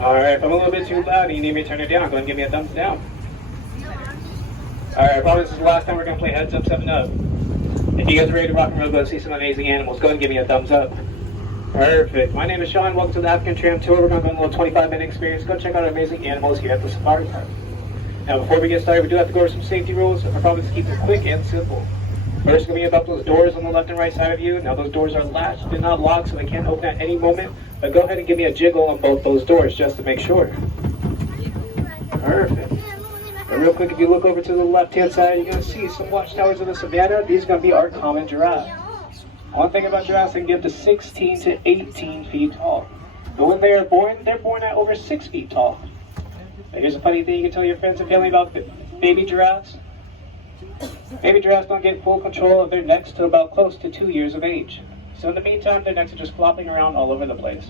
Alright, if I'm a little bit too loud and you need me to turn it down, go ahead and give me a thumbs down. Alright, probably this is the last time we're going to play Heads Up, 7 Up. If you guys are ready to rock and roll, go see some amazing animals, go ahead and give me a thumbs up. Perfect. My name is Sean. Welcome to the African Tram Tour. We're going to go on a little 25-minute experience. Go check out our amazing animals here at the safari park. Now, before we get started, we do have to go over some safety rules. I'll probably just keep it quick and simple. First, going to be about those doors on the left and right side of you. Now, those doors are latched and not locked, so they can't open at any moment. But go ahead and give me a jiggle on both those doors just to make sure. Perfect. And real quick, if you look over to the left-hand side, you're going to see some watchtowers of the savannah. These are going to be our common giraffe. One thing about giraffes, they can get up to 16 to 18 feet tall. But when they're born at over 6 feet tall. Now, here's a funny thing you can tell your friends and family about baby giraffes. Baby giraffes don't get full control of their necks till about close to 2 years of age. So in the meantime, their necks are just flopping around all over the place.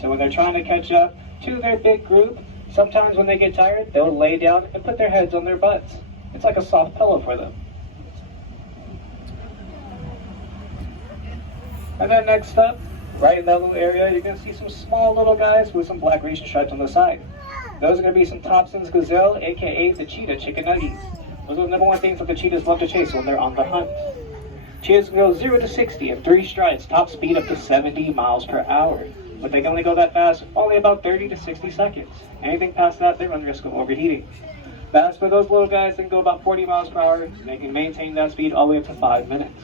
So when they're trying to catch up to their big group, sometimes when they get tired, they'll lay down and put their heads on their butts. It's like a soft pillow for them. And then next up, right in that little area, you're going to see some small little guys with some black racing stripes on the side. Those are going to be some Thompson's gazelle, aka the cheetah chicken nuggies. Those are the number one things that the cheetahs love to chase when they're on the hunt. Cheetahs can go 0 to 60 in 3 strides, top speed up to 70 miles per hour. But they can only go that fast, only about 30 to 60 seconds. Anything past that, they run risk of overheating. But as for those little guys, they can go about 40 miles per hour, and they can maintain that speed all the way up to 5 minutes.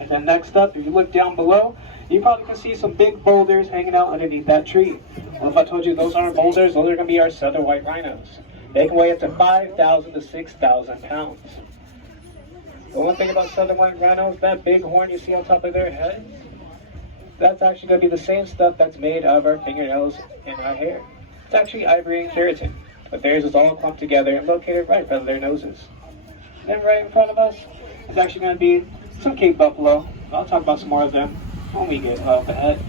And then next up, if you look down below, you probably can see some big boulders hanging out underneath that tree. Well, if I told you those aren't boulders, those are going to be our southern white rhinos. They can weigh up to 5,000 to 6,000 pounds. The one thing about southern white rhinos, that big horn you see on top of their heads, that's actually going to be the same stuff that's made out of our fingernails and our hair. It's actually ivory and keratin, but theirs is all clumped together and located right in front of their noses. And then right in front of us is actually going to be some Cape buffalo. I'll talk about some more of them when we get up ahead.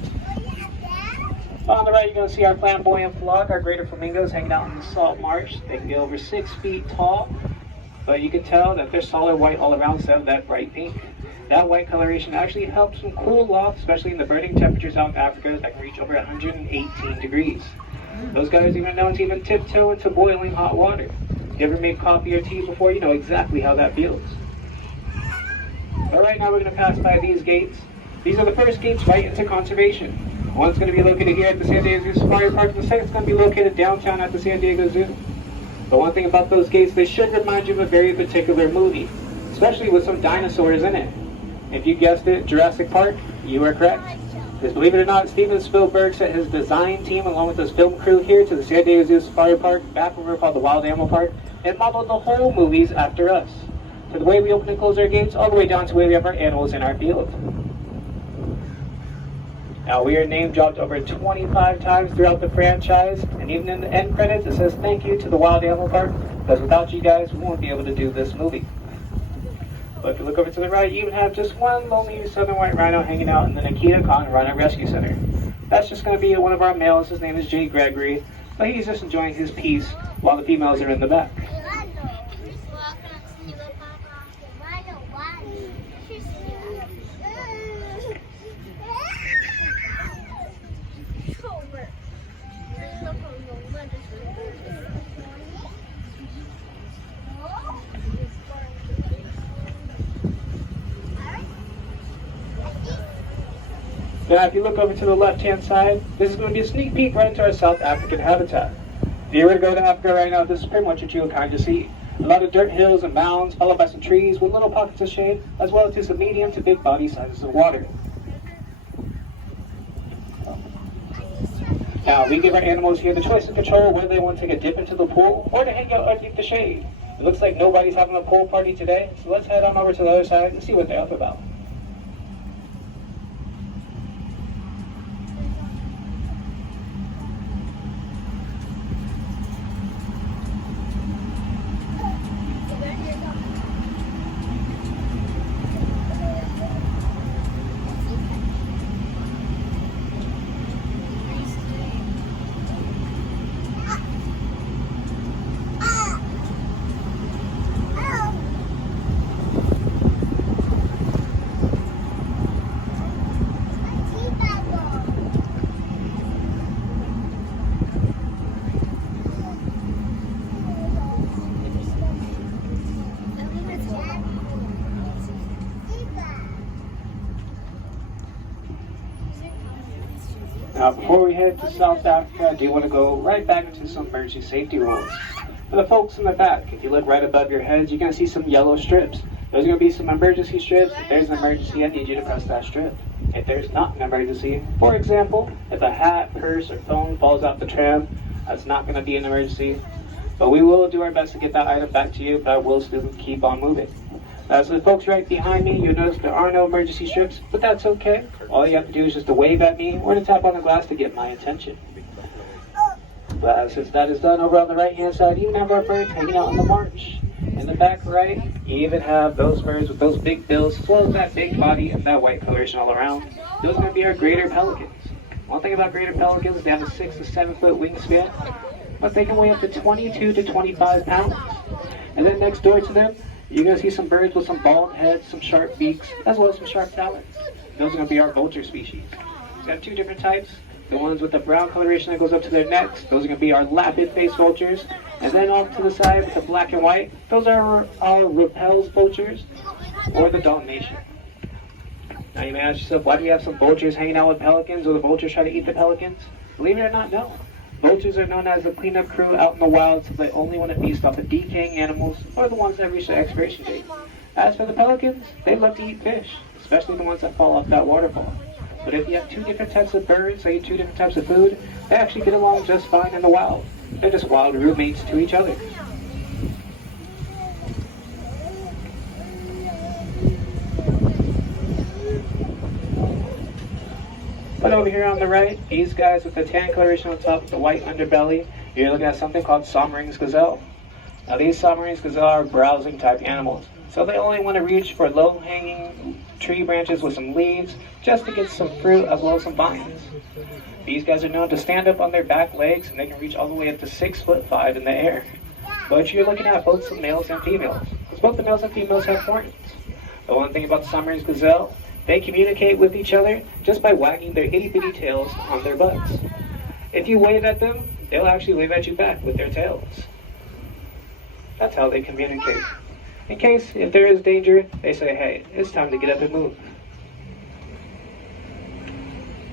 On the right, you're going to see our flamboyant flock, our greater flamingos, hanging out in the salt marsh. They can get over 6 feet tall, but you can tell that they're solid white all around instead of that bright pink. That white coloration actually helps them cool off, especially in the burning temperatures out in Africa that can reach over 118 degrees. Those guys even know to even tiptoe into boiling hot water. If you ever made coffee or tea before, you know exactly how that feels. But right now we're going to pass by these gates. These are the first gates right into conservation. One's going to be located here at the San Diego Zoo Safari Park, and the second's going to be located downtown at the San Diego Zoo. The one thing about those gates, they should remind you of a very particular movie, especially with some dinosaurs in it. If you guessed it, Jurassic Park, you are correct. Because believe it or not, Steven Spielberg sent his design team along with his film crew here to the San Diego Zoo Safari Park, back when we were called the Wild Animal Park, and modeled the whole movies after us. To the way we open and close our gates, all the way down to where we have our animals in our field. Now, we are name dropped over 25 times throughout the franchise, and even in the end credits, it says thank you to the Wild Animal Park, because without you guys, we won't be able to do this movie. But if you look over to the right, you even have just one lonely southern white rhino hanging out in the Nikita Khan Rhino Rescue Center. That's just going to be one of our males. His name is Jay Gregory, but he's just enjoying his peace while the females are in the back. Now, if you look over to the left-hand side, this is going to be a sneak peek right into our South African habitat. If you were to go to Africa right now, this is pretty much what you'll kind of see. A lot of dirt hills and mounds, followed by some trees with little pockets of shade, as well as some medium to big body sizes of water. Now, we give our animals here the choice and control whether they want to take a dip into the pool or to hang out underneath the shade. It looks like nobody's having a pool party today, so let's head on over to the other side and see what they're up about. Now, before we head to South Africa, I do want to go right back into some emergency safety rules. For the folks in the back, if you look right above your heads, you're going to see some yellow strips. There's going to be some emergency strips. If there's an emergency, I need you to press that strip. If there's not an emergency, for example, if a hat, purse, or phone falls off the tram, that's not going to be an emergency. But we will do our best to get that item back to you, but I will still keep on moving. So the folks right behind me, you'll notice there are no emergency strips, but that's okay. All you have to do is just to wave at me or to tap on the glass to get my attention. But since that is done, over on the right-hand side, you even have our birds hanging out on the march. In the back right, you even have those birds with those big bills, as well as that big body and that white coloration all around. Those are going to be our greater pelicans. One thing about greater pelicans is they have a 6 to 7 foot wingspan, but they can weigh up to 22 to 25 pounds. And then next door to them, you're going to see some birds with some bald heads, some sharp beaks, as well as some sharp talons. Those are going to be our vulture species. We have two different types. The ones with the brown coloration that goes up to their necks, those are going to be our lapid-faced vultures. And then off to the side with the black and white, those are our repels vultures, or the Dalmatian. Now you may ask yourself, why do we have some vultures hanging out with pelicans, or the vultures try to eat the pelicans? Believe it or not, no. Vultures are known as the cleanup crew out in the wild, so they only want to feast off the decaying animals or the ones that reach their expiration date. As for the pelicans, they love to eat fish, especially the ones that fall off that waterfall. But if you have two different types of birds that eat two different types of food, they actually get along just fine in the wild. They're just wild roommates to each other. But over here on the right, these guys with the tan coloration on top, the white underbelly, you're looking at something called Soemmerring's gazelle. Now these Soemmerring's gazelle are browsing type animals, so they only want to reach for low-hanging tree branches with some leaves just to get some fruit as well as some vines. These guys are known to stand up on their back legs, and they can reach all the way up to 6'5" in the air. But you're looking at both some males and females, because both the males and females have horns. The one thing about the Soemmerring's gazelle, they communicate with each other just by wagging their itty-bitty tails on their butts. If you wave at them, they'll actually wave at you back with their tails. That's how they communicate. In case, if there is danger, they say, hey, it's time to get up and move.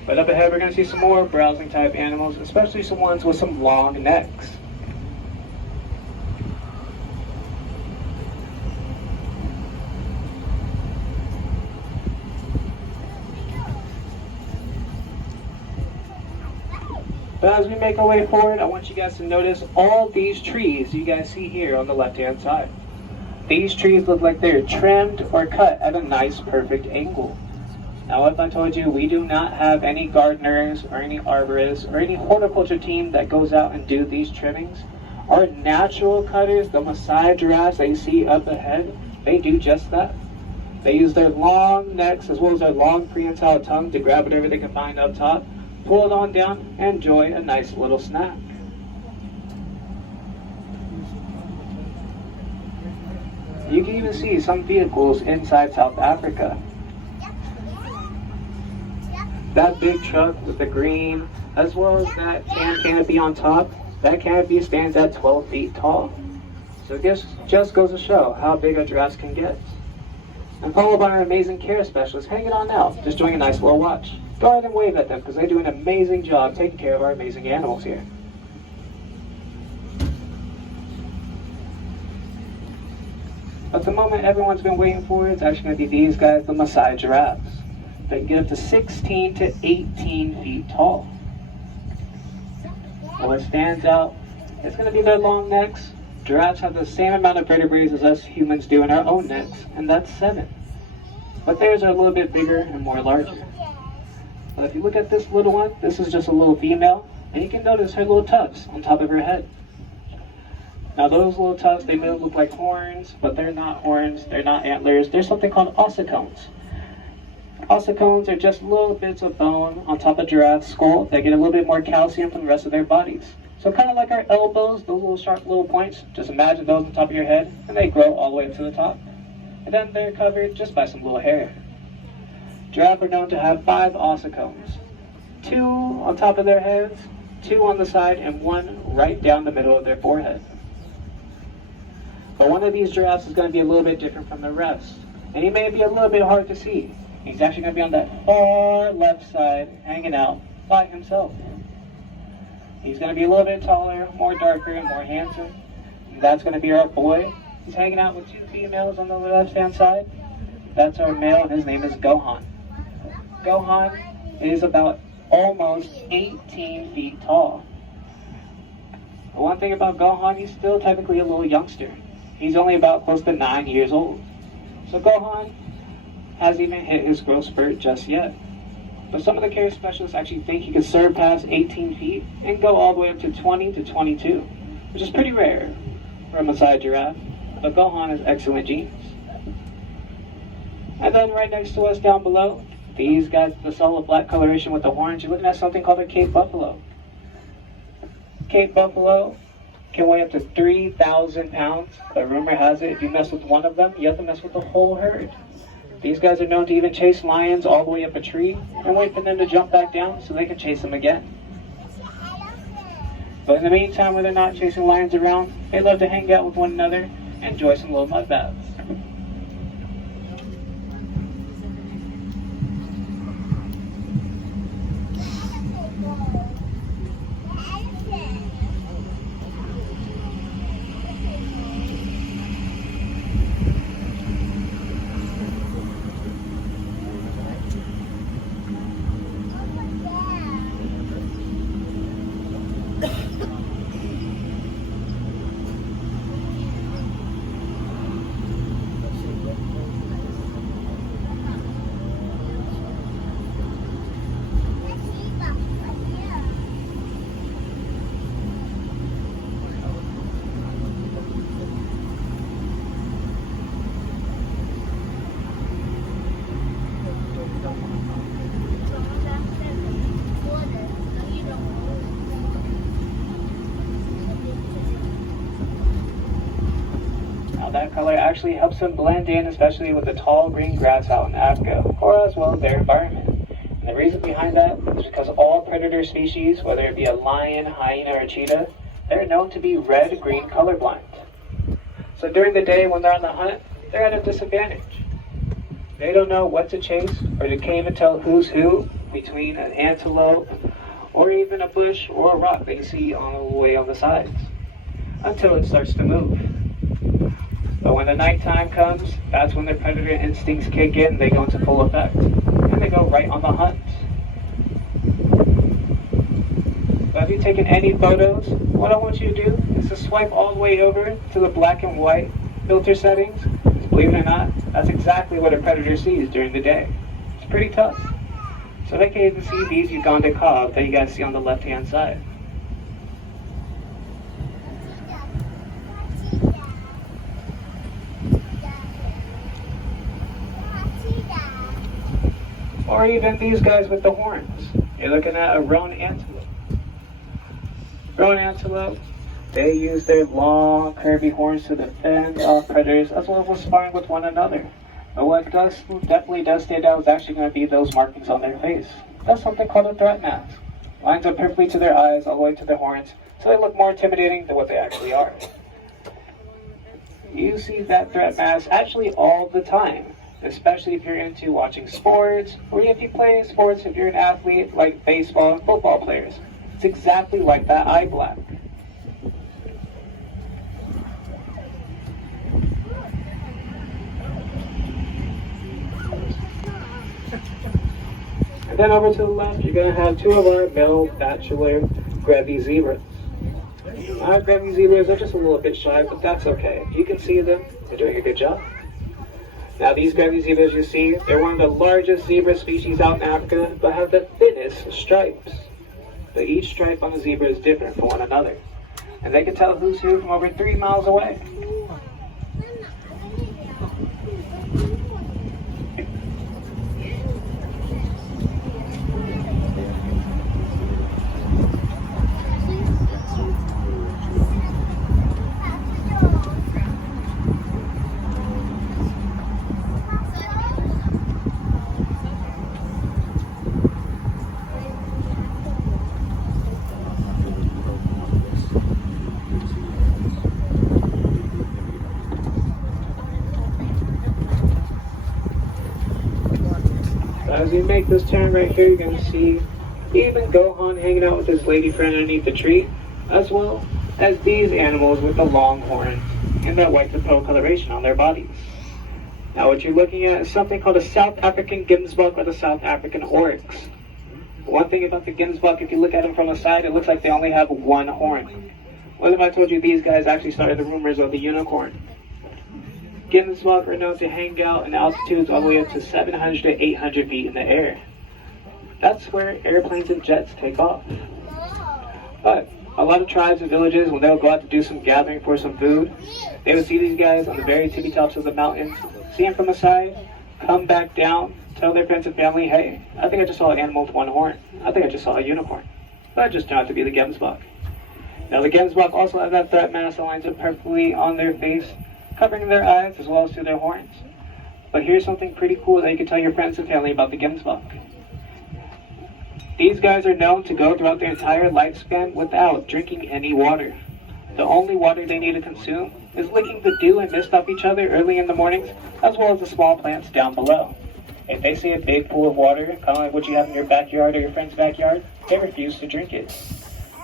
But up ahead, we're going to see some more browsing type animals, especially some ones with some long necks. But as we make our way forward, I want you guys to notice all these trees you guys see here on the left-hand side. These trees look like they're trimmed or cut at a nice, perfect angle. Now, if I told you we do not have any gardeners or any arborists or any horticulture team that goes out and do these trimmings, our natural cutters, the Masai giraffes that you see up ahead, they do just that. They use their long necks as well as their long prehensile tongue to grab whatever they can find up top, pull it on down, and enjoy a nice little snack. You can even see some vehicles inside South Africa. That big truck with the green, as well as that tan canopy on top, that canopy stands at 12 feet tall. So this just goes to show how big a giraffe can get. And followed by our amazing care specialists hanging on out, just doing a nice little watch. Go ahead and wave at them because they do an amazing job taking care of our amazing animals here. But the moment everyone's been waiting for is actually going to be these guys, the Masai giraffes. They can get up to 16 to 18 feet tall. What stands out is going to be their long necks. Giraffes have the same amount of vertebrae as us humans do in our own necks, and that's 7. But theirs are a little bit bigger and more larger. But if you look at this little one, this is just a little female, and you can notice her little tufts on top of her head. Now those little tufts, they may look like horns, but they're not horns, they're not antlers, they're something called ossicones. Ossicones are just little bits of bone on top of giraffe's skull that get a little bit more calcium from the rest of their bodies. So kind of like our elbows, those little sharp little points, just imagine those on top of your head, and they grow all the way up to the top. And then they're covered just by some little hair. Giraffes are known to have 5 ossicones. 2 on top of their heads, 2 on the side, and 1 right down the middle of their forehead. But one of these giraffes is going to be a little bit different from the rest. And he may be a little bit hard to see. He's actually going to be on that far left side, hanging out, by himself. He's going to be a little bit taller, more darker, and more handsome. And that's going to be our boy. He's hanging out with two females on the left-hand side. That's our male, and his name is Gohan. Gohan is about almost 18 feet tall. The one thing about Gohan, he's still technically a little youngster. He's only about close to 9 years old. So Gohan hasn't even hit his growth spurt just yet. But some of the care specialists actually think he could surpass 18 feet and go all the way up to 20 to 22, which is pretty rare for a Masai giraffe. But Gohan has excellent genes. And then right next to us down below, these guys, the solid black coloration with the horns, you're looking at something called a Cape Buffalo. Cape Buffalo can weigh up to 3,000 pounds. But rumor has it, if you mess with one of them, you have to mess with the whole herd. These guys are known to even chase lions all the way up a tree and wait for them to jump back down so they can chase them again. But in the meantime, when they're not chasing lions around, they love to hang out with one another and enjoy some little mud baths. That color actually helps them blend in, especially with the tall green grass out in Africa, or as well as their environment. And the reason behind that is because all predator species, whether it be a lion, hyena, or cheetah, they're known to be red-green colorblind. So during the day when they're on the hunt, they're at a disadvantage. They don't know what to chase, or they can't even tell who's who between an antelope, or even a bush or a rock they see on the way on the sides, until it starts to move. But when the nighttime comes, that's when their predator instincts kick in, they go into full effect, and they go right on the hunt. So if you've taken any photos, what I want you to do is to swipe all the way over to the black and white filter settings. Because believe it or not, that's exactly what a predator sees during the day. It's pretty tough. So they can even see these Uganda cob that you guys see on the left-hand side. Or even these guys with the horns. You're looking at a Roan antelope. Roan antelope, they use their long, curvy horns to defend off predators as well as sparring with one another. But what definitely does stand out is actually going to be those markings on their face. That's something called a threat mask. Lines up perfectly to their eyes, all the way to their horns, so they look more intimidating than what they actually are. You see that threat mask actually all the time. Especially if you're into watching sports, or if you play sports, if you're an athlete like baseball and football players. It's exactly like that eye black. And then over to the left, you're going to have two of our male bachelor Grevy zebras. Our Grevy zebras are just a little bit shy, but that's okay. If you can see them, they're doing a good job. Now these Grevy zebras you see, they're one of the largest zebra species out in Africa, but have the thinnest stripes. So each stripe on the zebra is different from one another. And they can tell who's who from over 3 miles away. As you make this turn right here, you're going to see Even Gohan hanging out with his lady friend underneath the tree, as well as these animals with the long horns and that white to pearl coloration on their bodies. Now what you're looking at is something called a South African Gemsbok or the South African Oryx. One thing about the Gemsbok, if you look at them from the side, it looks like they only have one horn. What if I told you these guys actually started the rumors of the unicorn? Gemsbok are known to hang out in altitudes all the way up to 700 to 800 feet in the air. That's where airplanes and jets take off. But a lot of tribes and villages, when they'll go out to do some gathering for some food, they would see these guys on the very tippy tops of the mountains, see them from the side, come back down, tell their friends and family, hey, I think I just saw an animal with one horn. I think I just saw a unicorn. But it just turned out to be the Gemsbok. Now the Gemsbok also have that threat mask that lines up perfectly on their face, covering their eyes as well as through their horns. But here's something pretty cool that you can tell your friends and family about the Gemsbok. These guys are known to go throughout their entire lifespan without drinking any water. The only water they need to consume is licking the dew and mist off each other early in the mornings, as well as the small plants down below. If they see a big pool of water, kind of like what you have in your backyard or your friend's backyard, they refuse to drink it.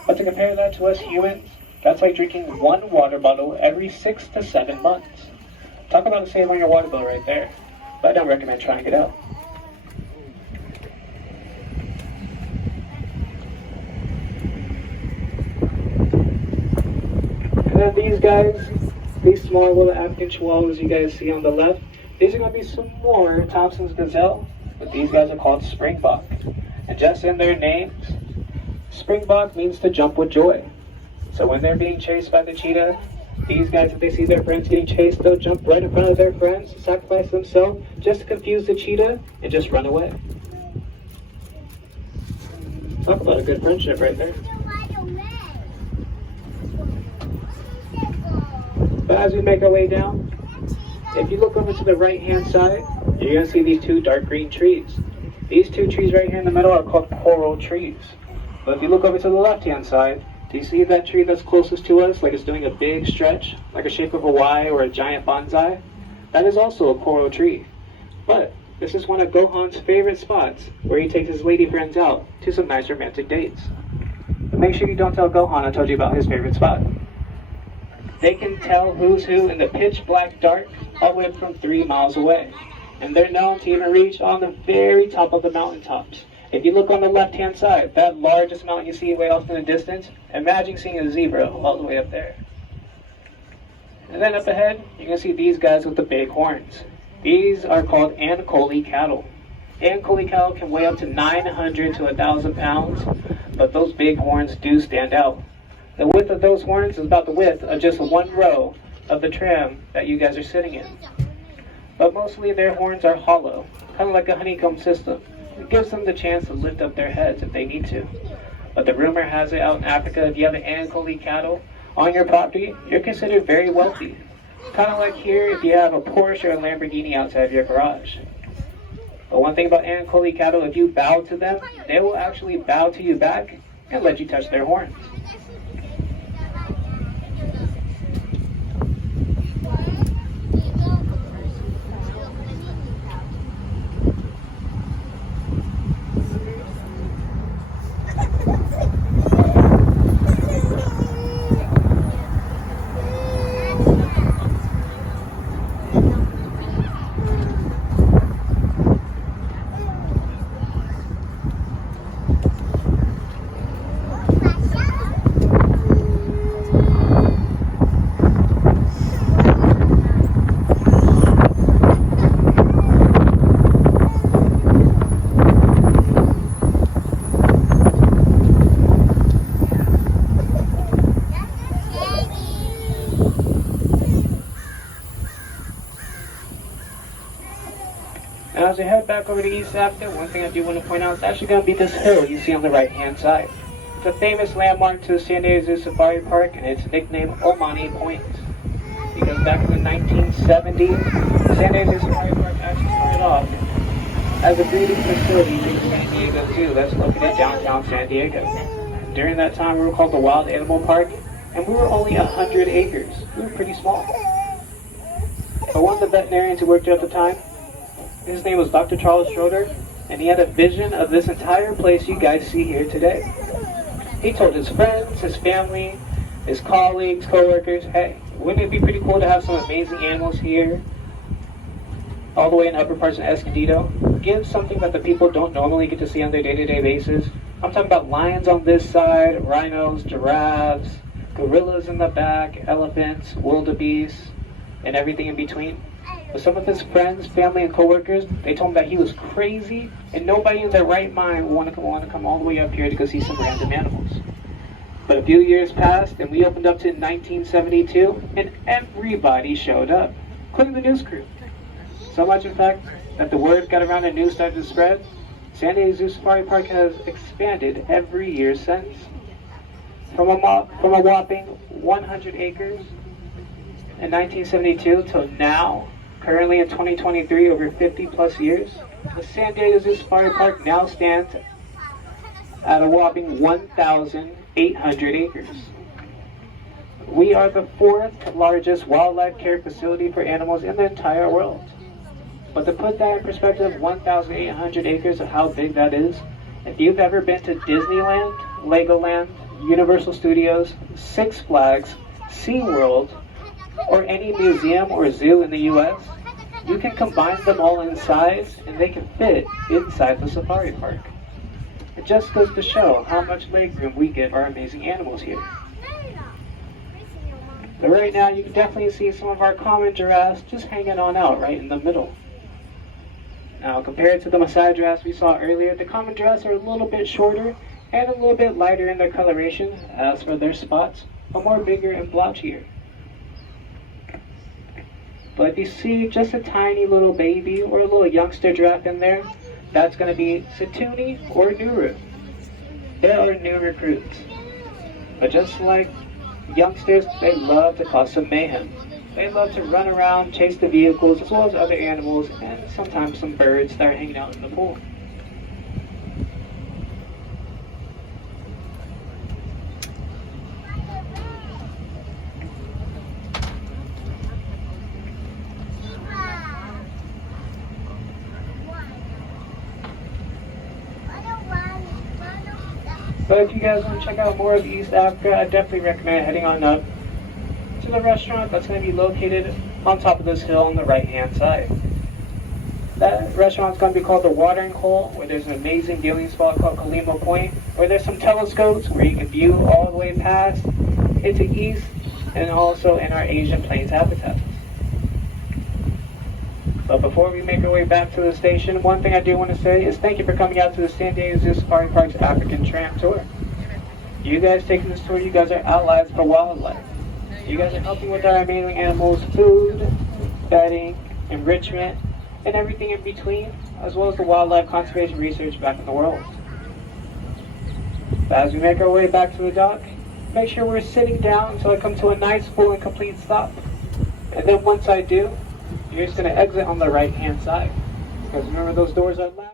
But to compare that to us humans, that's like drinking one water bottle every 6 to 7 months. Talk about a save on your water bill right there. But I don't recommend trying it out. And then these guys, these small little African chihuahuas you guys see on the left, these are going to be some more Thompson's gazelle, but these guys are called Springbok. And just in their names, Springbok means to jump with joy. So when they're being chased by the cheetah, these guys, if they see their friends getting chased, they'll jump right in front of their friends, sacrifice themselves just to confuse the cheetah, and just run away. Talk about a good friendship right there. But as we make our way down, if you look over to the right-hand side, you're going to see these two dark green trees. These two trees right here in the middle are called coral trees. But if you look over to the left-hand side, do you see that tree that's closest to us, like it's doing a big stretch, like a shape of a Y or a giant bonsai? That is also a coral tree. But this is one of Gohan's favorite spots, where he takes his lady friends out to some nice romantic dates. But make sure you don't tell Gohan I told you about his favorite spot. They can tell who's who in the pitch black dark all the way up from 3 miles away. And they're known to even reach on the very top of the mountaintops. If you look on the left-hand side, that largest mountain you see way off in the distance, imagine seeing a zebra all the way up there. And then up ahead, you're going to see these guys with the big horns. These are called Ankole cattle. Ankole cattle can weigh up to 900 to 1,000 pounds, but those big horns do stand out. The width of those horns is about the width of just one row of the tram that you guys are sitting in. But mostly their horns are hollow, kind of like a honeycomb system. It gives them the chance to lift up their heads if they need to. But the rumor has it out in Africa, if you have an Ankole cattle on your property, you're considered very wealthy. Kind of like here if you have a Porsche or a Lamborghini outside of your garage. But one thing about Ankole cattle, if you bow to them, they will actually bow to you back and let you touch their horns. Now as we head back over to East Africa, one thing I do want to point out is actually going to be this hill you see on the right-hand side. It's a famous landmark to San Diego Zoo Safari Park, and it's nicknamed Omani Point. Because back in the 1970s, San Diego Zoo Safari Park actually started off as a breeding facility for the San Diego Zoo that's located downtown San Diego. During that time, we were called the Wild Animal Park, and we were only 100 acres. We were pretty small. But one of the veterinarians who worked here at the time, his name was Dr. Charles Schroeder. and he had a vision of this entire place you guys see here today. He told his friends, his family, his colleagues, co-workers, hey, wouldn't it be pretty cool to have some amazing animals here, all the way in upper parts of Escondido? Give something that the people don't normally get to see on their day-to-day basis. I'm talking about lions on this side, rhinos, giraffes, gorillas in the back, elephants, wildebeest, and everything in between. But some of his friends, family, and co-workers, they told him that he was crazy, and nobody in their right mind would want to come all the way up here to go see some random animals. But a few years passed, and we opened up to 1972, and everybody showed up, including the news crew. So much, in fact, that the word got around and news started to spread. San Diego Zoo Safari Park has expanded every year since. From a whopping 100 acres in 1972 till now, currently in 2023, over 50 plus years, the San Diego Zoo Safari Park now stands at a whopping 1,800 acres. We are the 4th largest wildlife care facility for animals in the entire world. But to put that in perspective, 1,800 acres of how big that is, if you've ever been to Disneyland, Legoland, Universal Studios, Six Flags, SeaWorld, or any museum or zoo in the U.S., you can combine them all in size and they can fit inside the safari park. It just goes to show how much legroom we give our amazing animals here. But right now you can definitely see some of our common giraffes just hanging on out right in the middle. Now, compared to the Masai giraffes we saw earlier, the common giraffes are a little bit shorter and a little bit lighter in their coloration as for their spots, but more bigger and blotchier. But if you see just a tiny little baby or a little youngster giraffe in there, that's going to be Situni or Nuru. They are new recruits. But just like youngsters, they love to cause some mayhem. They love to run around, chase the vehicles, as well as other animals, and sometimes some birds that are hanging out in the pool. But if you guys want to check out more of East Africa, I definitely recommend heading on up to the restaurant that's going to be located on top of this hill on the right-hand side. That restaurant's going to be called the Watering Hole, where there's an amazing viewing spot called Kalima Point, where there's some telescopes where you can view all the way past into east and also in our Asian Plains habitat. But before we make our way back to the station, one thing I do want to say is thank you for coming out to the San Diego Zoo Safari Park's African Tram tour. You guys taking this tour, you guys are allies for wildlife. You guys are helping with our amazing animals, food, bedding, enrichment, and everything in between, as well as the wildlife conservation research back in the world. But as we make our way back to the dock, make sure we're sitting down until I come to a nice, full, and complete stop. And then once I do, you're just going to exit on the right-hand side. Because remember, those doors are locked.